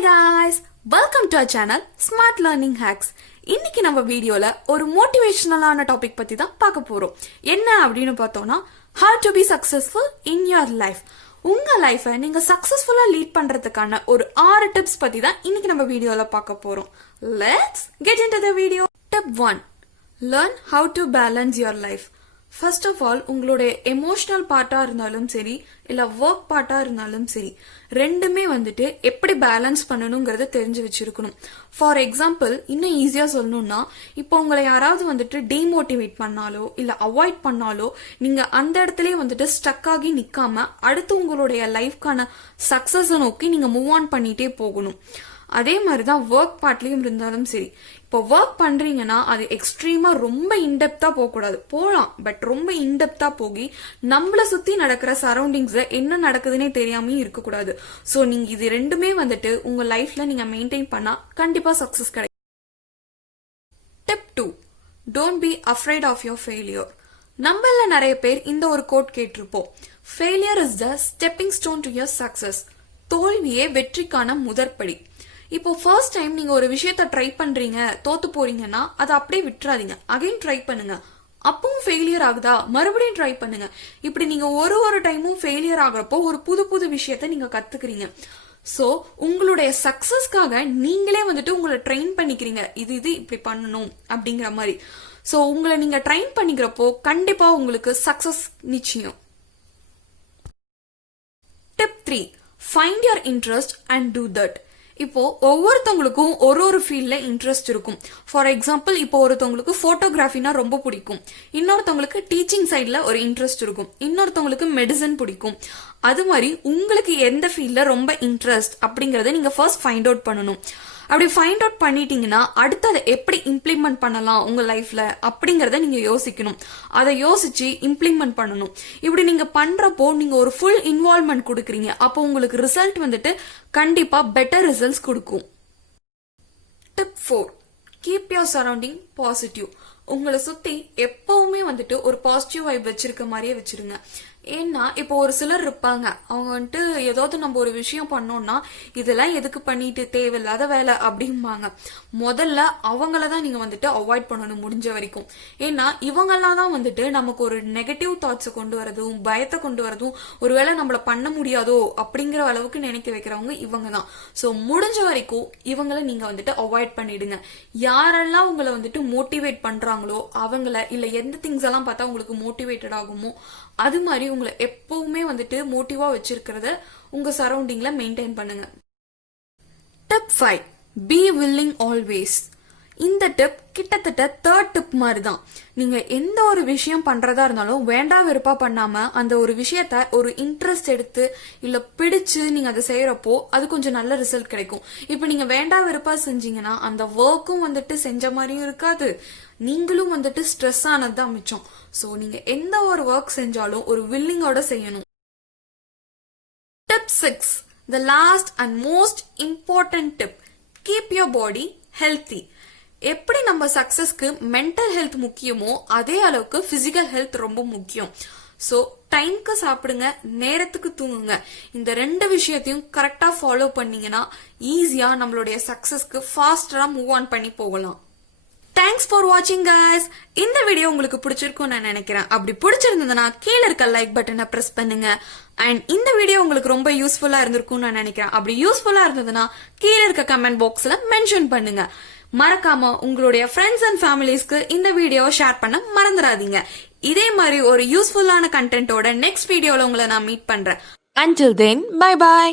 Hi guys, welcome to our channel Smart Learning Hacks. இன்னைக்கு நம்ம வீடியோல ஒரு மோட்டிவேஷனலான டாபிக் பத்தி தான் பார்க்க போறோம். என்ன அப்படின்னு பார்த்தோம்னா how to be successful in your life. உங்க லைஃபை நீங்க சக்சஸ்ஃபுல்லா லீட் பண்றதுக்கான ஒரு 6 டிப்ஸ் பத்தி தான் இன்னைக்கு நம்ம வீடியோல பார்க்க போறோம். Let's get into the video. Tip 1. Learn how to balance your life. First of all உங்களுடைய எமோஷனல் பார்ட்டா இருந்தாலும் சரி இல்ல ஒர்க் பார்ட்டா இருந்தாலும் சரி ரெண்டுமே வந்துட்டு எப்படி பேலன்ஸ் பண்ணணுங்கிறத தெரிஞ்சு வச்சிருக்கணும். ஃபார் எக்ஸாம்பிள் இன்னும் ஈஸியா சொல்லணும்னா இப்போ உங்களை யாராவது வந்துட்டு டிமோட்டிவேட் பண்ணாலோ இல்ல அவாய்ட் பண்ணாலோ நீங்க அந்த இடத்துலயே வந்துட்டு ஸ்டக் ஆகி நிக்காம அடுத்து உங்களுடைய லைஃப்கான சக்சஸ் நோக்கி நீங்க மூவ் ஆன் பண்ணிட்டே போகணும். அதே மாதிரிதான் ஒர்க் பார்ட்லயும் இருந்தாலும் சரி. இப்போ ஒர்க் பண்றீங்கன்னா அது எக்ஸ்ட்ரீமா ரொம்ப இன்டெப்தா போக கூடாது, போலாம் பட் ரொம்ப இன்டெப்தா போகி நம்மள சுத்தி நடக்கிற சரௌண்டிங்ஸ்ல என்ன நடக்குதுன்னே தெரியாம இருக்க கூடாது. சோ நீங்க இது ரெண்டுமே வந்துட்டு உங்க லைஃப்ல நீங்க மெயின்டைன் பண்ணா கண்டிப்பா சக்சஸ் கிடைக்கும். Tip 2. Don't be afraid of your failure. நம்மள நிறைய பேர் இந்த ஒரு கோட் கேட்டிருப்போம், failure is the stepping stone to your success. தோல்வியே வெற்றிக்கான முதற்படி. இப்போ ஃபர்ஸ்ட் டைம் நீங்க ஒரு விஷயத்த ட்ரை பண்றீங்க, தோத்து போறீங்கன்னா அதை அப்படியே விட்டுறாதீங்க, அகைன் ட்ரை பண்ணுங்க. அப்பவும் ஃபெயிலியர் ஆகுதா, மறுபடியும் ட்ரை பண்ணுங்க. இப்படி நீங்க ஒரு டைமும் ஃபெயிலியர் ஆகுறப்போ ஒரு புது விஷயத்த நீங்க கத்துக்கிறீங்க. சோ உங்களுடைய சக்சஸ்க்காக நீங்களே வந்துட்டு உங்களை ட்ரெயின் பண்ணிக்கிறீங்க, இது இப்படி பண்ணணும் அப்படிங்கிற மாதிரி. சோ உங்களை நீங்க ட்ரெயின் பண்ணிக்கிறப்போ கண்டிப்பா உங்களுக்கு சக்சஸ் நிச்சயம். Tip 3. Find your interest and do that. இப்போ ஒவ்வொருத்தவங்களுக்கும் ஒரு ஃபீல்ட்ல இன்ட்ரெஸ்ட் இருக்கும். ஃபார் எக்ஸாம்பிள் இப்போ ஒருத்தவங்களுக்கு போட்டோகிராஃபினா ரொம்ப பிடிக்கும், இன்னொருத்தவங்களுக்கு டீச்சிங் சைட்ல ஒரு இன்ட்ரெஸ்ட் இருக்கும், இன்னொருத்தவங்களுக்கு மெடிசன் பிடிக்கும். அது மாதிரி உங்களுக்கு எந்த ஃபீல்ட்ல ரொம்ப இன்ட்ரெஸ்ட் அப்படிங்கறத நீங்க ஃபர்ஸ்ட் ஃபைண்ட் அவுட் பண்ணணும். அப்படி ஃபைண்ட் அவுட் பண்ணிட்டீங்கன்னா அடுத்து அதை எப்படி இம்ப்ளிமெண்ட் பண்ணலாம் உங்க லைஃப்ல அப்படிங்கறத நீங்க யோசிக்கணும். அதை யோசிச்சு இம்ப்ளிமெண்ட் பண்ணணும். இப்படி நீங்க பண்றப்போ நீங்க ஒரு ஃபுல் இன்வால்வ்மெண்ட் கொடுக்குறீங்க. அப்போ உங்களுக்கு ரிசல்ட் வந்துட்டு கண்டிப்பா பெட்டர் ரிசல்ட்ஸ் கொடுக்கும். Tip 4. Keep your surrounding positive. உங்களை சுத்தி எப்பவுமே வந்துட்டு ஒரு பாசிட்டிவ் வைப் வச்சிருக்க மாதிரியே வச்சிருங்க. ஏன்னா இப்போ ஒரு சிலர் இருப்பாங்க, அவங்க வந்துட்டு ஏதாவது நம்ம ஒரு விஷயம் பண்ணோம்னா இதெல்லாம் எதுக்கு பண்ணிட்டு தேவையில்லாத வேலை அப்படிம்பாங்க. முதல்ல அவங்களதான் நீங்க வந்துட்டு அவாய்ட் பண்ணணும் முடிஞ்ச வரைக்கும். ஏன்னா இவங்கெல்லாம் தான் வந்துட்டு நமக்கு ஒரு நெகட்டிவ் தாட்ஸை கொண்டு வரதும் பயத்தை கொண்டு வரதும் ஒருவேளை நம்மள பண்ண முடியாதோ அப்படிங்கிற அளவுக்கு நினைக்க வைக்கிறவங்க இவங்க தான். சோ முடிஞ்ச வரைக்கும் இவங்களை நீங்க வந்துட்டு அவாய்ட் பண்ணிடுங்க. யாரெல்லாம் உங்களை வந்துட்டு மோட்டிவேட் பண்றாங்களோ அவங்கள இல்ல எந்த திங்ஸ் எல்லாம் பார்த்தா உங்களுக்கு மோட்டிவேட்டட் ஆகுமோ அது மாதிரி உங்களை எப்பவுமே வந்துட்டு மோட்டிவா வச்சிருக்கிறத உங்க சரௌண்டிங்ல மெயின்டைன் பண்ணுங்க. டிப் 5. Be willing always. இந்த டிப் கிட்டத்தட்ட 3rd டிப் மாதிரி தான். நீங்க எந்த ஒரு விஷயம் பண்றதா இருந்தாலும் வேண்டா வெறுப்பா பண்ணாம அந்த ஒரு விஷயத்த ஒரு இன்ட்ரெஸ்ட் எடுத்து இல்ல பிடிச்சு நீங்க அதை செய்யறப்போ அது கொஞ்சம் நல்ல ரிசல்ட் கிடைக்கும். இப்ப நீங்க வேண்டா வெறுப்பா செஞ்சீங்கன்னா அந்த ஒர்க்கும் வந்துட்டு செஞ்ச மாதிரியும் இருக்காது, நீங்களும் வந்துட்டு ஸ்ட்ரெஸ் ஆனதுதான் மிச்சம். சோ நீங்க எந்த ஒரு ஒர்க் செஞ்சாலும் ஒரு வில்லிங்கோட செய்யணும். Tip 6. The last and most important tip. Keep your body healthy. எப்படி நம்ம சக்சஸ்க்கு மென்டல் ஹெல்த் முக்கியமோ அதே அளவுக்கு பிசிக்கல் ஹெல்த் ரொம்ப முக்கியம். சோ டைம்க்கு சாப்பிடுங்க, நேரத்துக்கு தூங்குங்க. இந்த 2 விஷயத்தையும் கரெக்டா ஃபாலோ பண்ணீங்கன்னா ஈஸியா நம்மளுடைய சக்சஸ்க்கு ஃபாஸ்டரா மூவ் ஆன் பண்ணி போகலாம். தேங்க்ஸ் ஃபார் வாட்சிங் guys. இந்த வீடியோ உங்களுக்கு பிடிச்சிருக்கும் நான் நினைக்கிறேன். அப்படி பிடிச்சிருந்ததுன்னா கீழே இருக்க லைக் பட்டனை பிரஸ் பண்ணுங்க. அண்ட் இந்த வீடியோ உங்களுக்கு ரொம்ப யூஸ்ஃபுல்லா இருந்திருக்கும் நான் நினைக்கிறேன். அப்படி யூஸ்ஃபுல்லா இருந்ததுன்னா கீழே இருக்க கமெண்ட் பாக்ஸ்ல மென்ஷன் பண்ணுங்க. மறக்காம உங்களுடைய ஃப்ரெண்ட்ஸ் அண்ட் ஃபேமிலிஸ்க்கு இந்த வீடியோவை ஷேர் பண்ண மறந்துடாதீங்க. இதே மாதிரி ஒரு யூஸ்ஃபுல்லான கண்டென்ட்டோட நெக்ஸ்ட் வீடியோல உங்களை நான் மீட் பண்றேன். Until then, bye bye.